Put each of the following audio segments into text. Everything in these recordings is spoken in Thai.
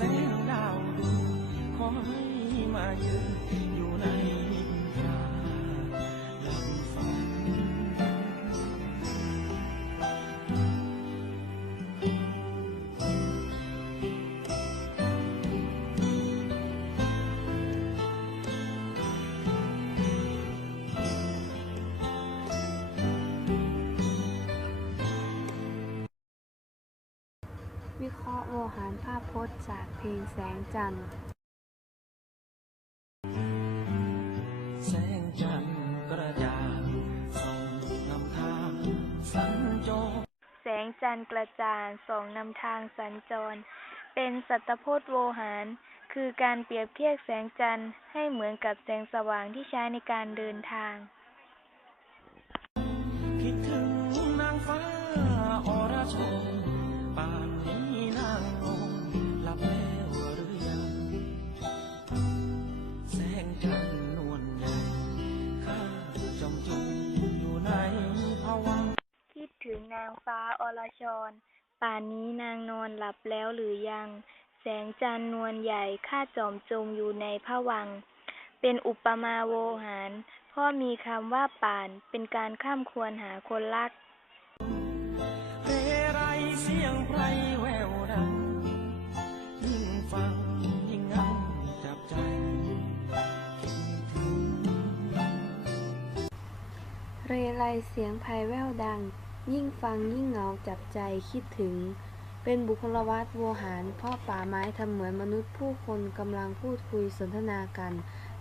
กั วิเคราะห์โวหารภาพพจน์จากเพลงแสงจันทร์ แสงจันทร์กระจ่างส่องนำทางสัญจรแสงจันทร์กระจ่างส่องนำทางสัญจร เป็นสัตพจน์โวหาร คือการเปรียบเทียบแสงจันทร์ให้เหมือนกับแสงสว่างที่ใช้ในการเดินทาง ฟ้าอรชร ป่านนี้นางนอนหลับแล้วหรือยัง แสงจันทร์นวลใหญ่ข้าจอมจงอยู่ในพระวังค์ เป็นอุปมาโวหารเพราะมีคำว่าป่าน เป็นการข้ามควรหาคนรักเรไรเสียงไพรแววดัง ยิ่งฟังยิ่งงังจับใจคิดถึงเรไรเสียงไพแววดัง ยิ่งฟังยิ่งเหงาจับใจคิดถึง เป็นบุคลวัตโวหาร เพราะป่าไม้ทำเหมือนมนุษย์ผู้คนกำลังพูดคุยสนทนากัน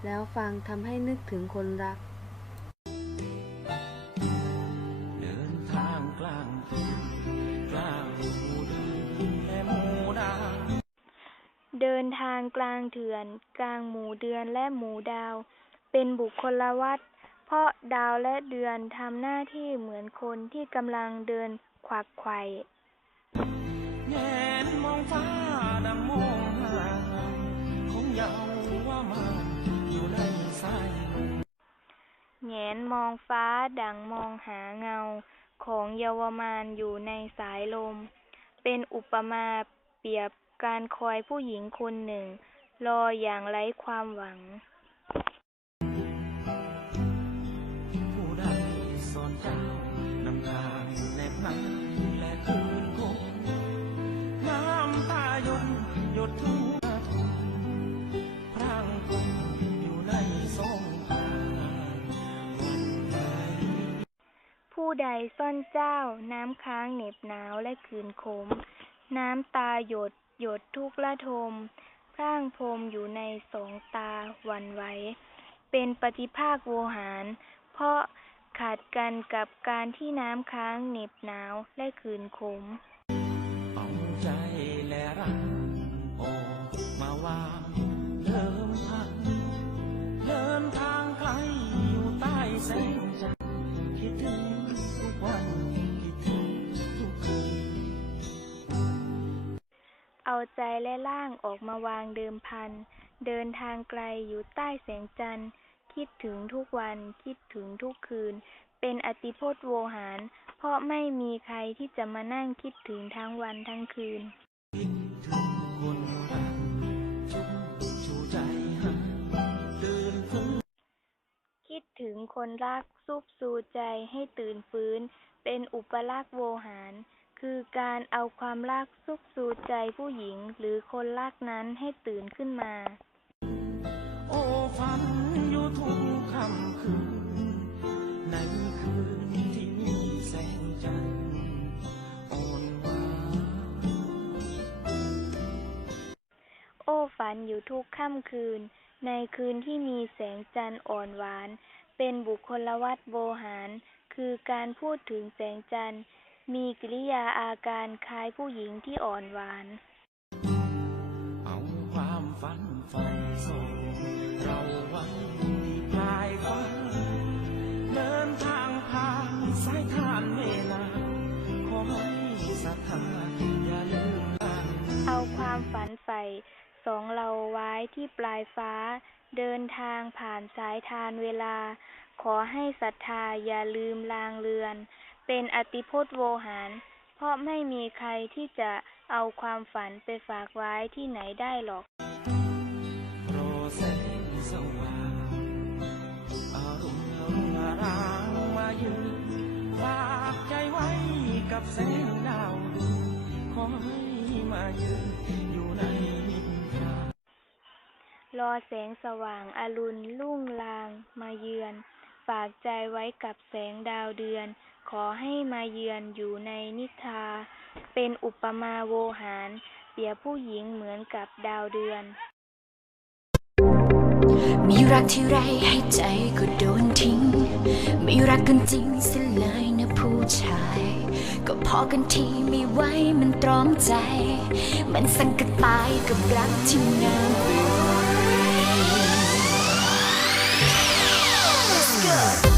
แล้วฟังทำให้นึกถึงคนรัก เดินทางกลางกลางหมู่เดือนและหมู่ดาว เดินทางกลางเถื่อน กลางหมู่เดือนและหมู่ดาว เป็นบุคคลวัต เพราะดาวและเดือนทำหน้าที่เหมือนคนที่กำลังเดินขวักไขว่แงนมองฟ้าดำมองหาคงเยาว่ามาอยู่ในสายแงนมองฟ้าดังมองหาเงาของเยาวมานอยู่ในสายลม เป็นอุปมาเปรียบการคอยผู้หญิงคนหนึ่ง รออย่างไร้ความหวัง ใดซ่อนเจ้า น้ำค้างเหน็บหนาวและขืนขม น้ำตาหยดหยดทุกระทม พร่างพรมอยู่ในสองตาหวันไหว เป็นปฏิภาคโวหาร เพราะขาดกันกับการที่น้ำค้างเหน็บหนาวและขืนขม เอาใจและรัก เอาใจและร่างออกมาวางเดิมพัน เดินทางไกลอยู่ใต้แสงจันทร์ คิดถึงทุกวัน คิดถึงทุกคืน เป็นอติพจน์โวหาร เพราะไม่มีใครที่จะมานั่งคิดถึงทั้งวันทั้งคืนคิดถึงคนรักชุบชูใจให้ตื่นฟื้นคิดถึงคนรักซุบซูใจให้ตื่นฟื้น เป็นอุปลักษณ์โวหาร คือการเอาความรักซุกซูใจผู้หญิงหรือคนรักนั้นให้ตื่นขึ้นมา โอ้ฝันอยู่ทุกค่ำคืน ในคืนที่มีแสงจันทร์อ่อนหวานโอ้ฝันอยู่ทุกค่ำคืน ในคืนที่มีแสงจันทร์อ่อนหวาน เป็นบุคลวัตโวหาร คือการพูดถึงแสงจันทร์ มีกิริยาอาการคล้ายผู้หญิงที่อ่อนหวาน เอาความฝันไฟส่งเราไว้ปลายฟ้าเดินทางผ่านสายทานเวลาขอให้ศรัทธาอย่าลืมกันเอาความฝันใฝ่สองเราไว้ที่ปลายฟ้า เดินทางผ่านสายทานเวลา ขอให้ศรัทธาอย่าลืมลางเรือน เป็นอติพจน์โวหาร เพราะไม่มีใครที่จะเอาความฝันไปฝากไว้ที่ไหนได้หรอกรดแสงสว่างอรมณ์รุ่งรางมายืนฝากใจไว้กับแสงดาวดวงขอให้มายืนอยู่ในรารอแสงสว่างอรุณรุ่งลางมาเยือน ฝากใจไว้กับแสงดาวเดือน ขอให้มาเยือนอยู่ในนิทรา เป็นอุปมาโวหาร เปรียบผู้หญิงเหมือนกับดาวเดือน มีรักที่ไรให้ใจก็โดนทิ้งม่รักกันจริงเสิเลยนะผู้ชาย ก็พอกันทีไม่ไหวมันตรอมใจ มันสั่งกันตายกับรักที่น่าเบื่อ Yeah.